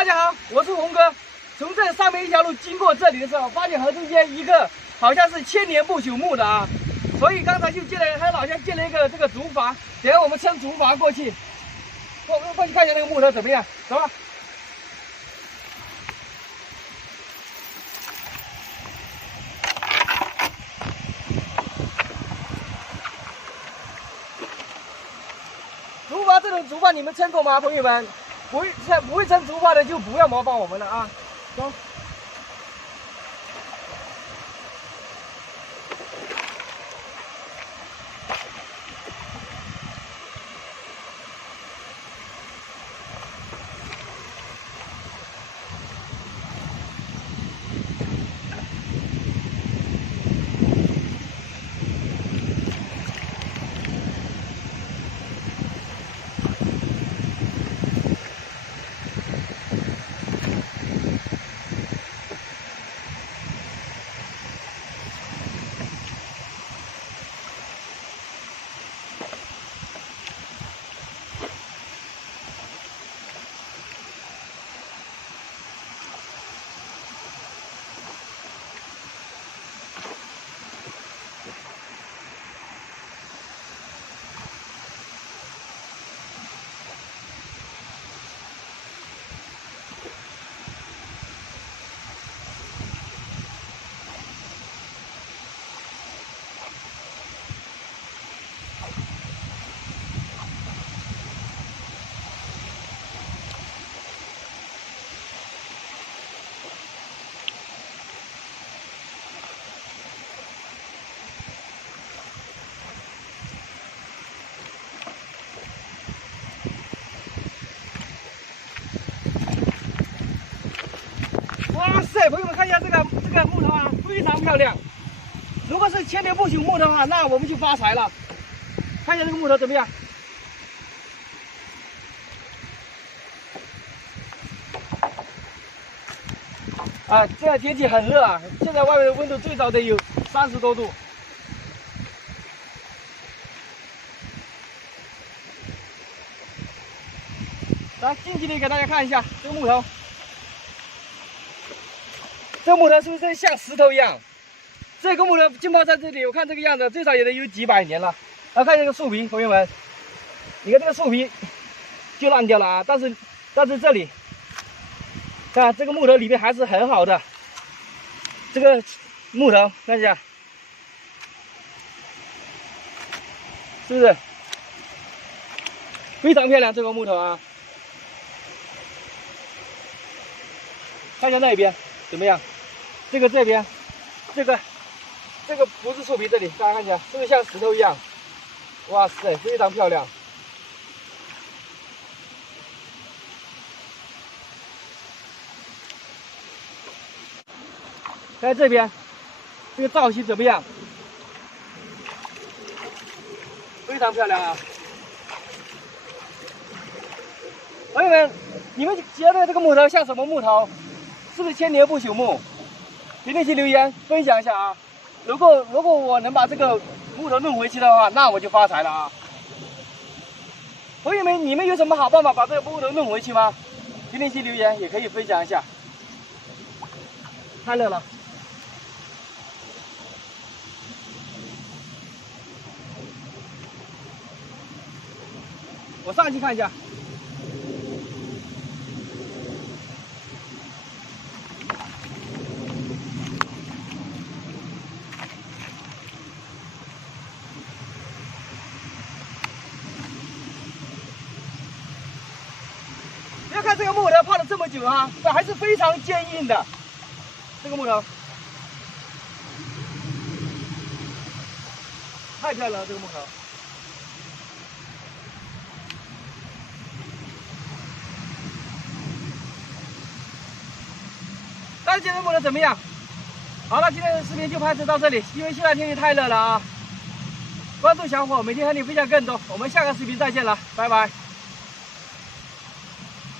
大家好，我是红哥。从这上面一条路经过这里的时候，发现河中间一个好像是千年不朽木的啊，所以刚才就建了，他老乡建了一个这个竹筏，等下我们撑竹筏过去，过去看一下那个木头怎么样，走吧。竹筏这种竹筏你们撑过吗，朋友们？不会撑竹筏的就不要模仿我们了啊，走。哇塞，朋友们看一下这个木头啊，非常漂亮。如果是千年不朽木头的话，那我们就发财了。看一下这个木头怎么样？啊，现在天气很热啊，现在外面的温度最少得有30多度。来，近距离给大家看一下这个木头。这个木头是不是像石头一样？这个木头浸泡在这里，我看这个样子，最少也得有几百年了。来看这个树皮，朋友们，你看这个树皮就烂掉了啊，但是这里，看这个木头里面还是很好的。这个木头看一下，是不是非常漂亮？这个木头啊，看一下那边怎么样？这边，这个不是树皮，这里大家看一下，是不是像石头一样？哇塞，非常漂亮。看这边，这个造型怎么样？非常漂亮啊！朋友们，你们觉得这个木头像什么木头？是不是千年不朽木？评论区留言分享一下啊！如果我能把这个木头弄回去的话，那我就发财了啊！朋友们，你们有什么好办法把这个木头弄回去吗？评论区留言也可以分享一下。太热了。我上去看一下。看这个木头泡了这么久啊，这还是非常坚硬的。这个木头太漂亮了，这个木头。大家觉得木头怎么样？好了，今天的视频就拍摄到这里，因为现在天气太热了啊。关注小伙，每天和你分享更多。我们下个视频再见了，拜拜。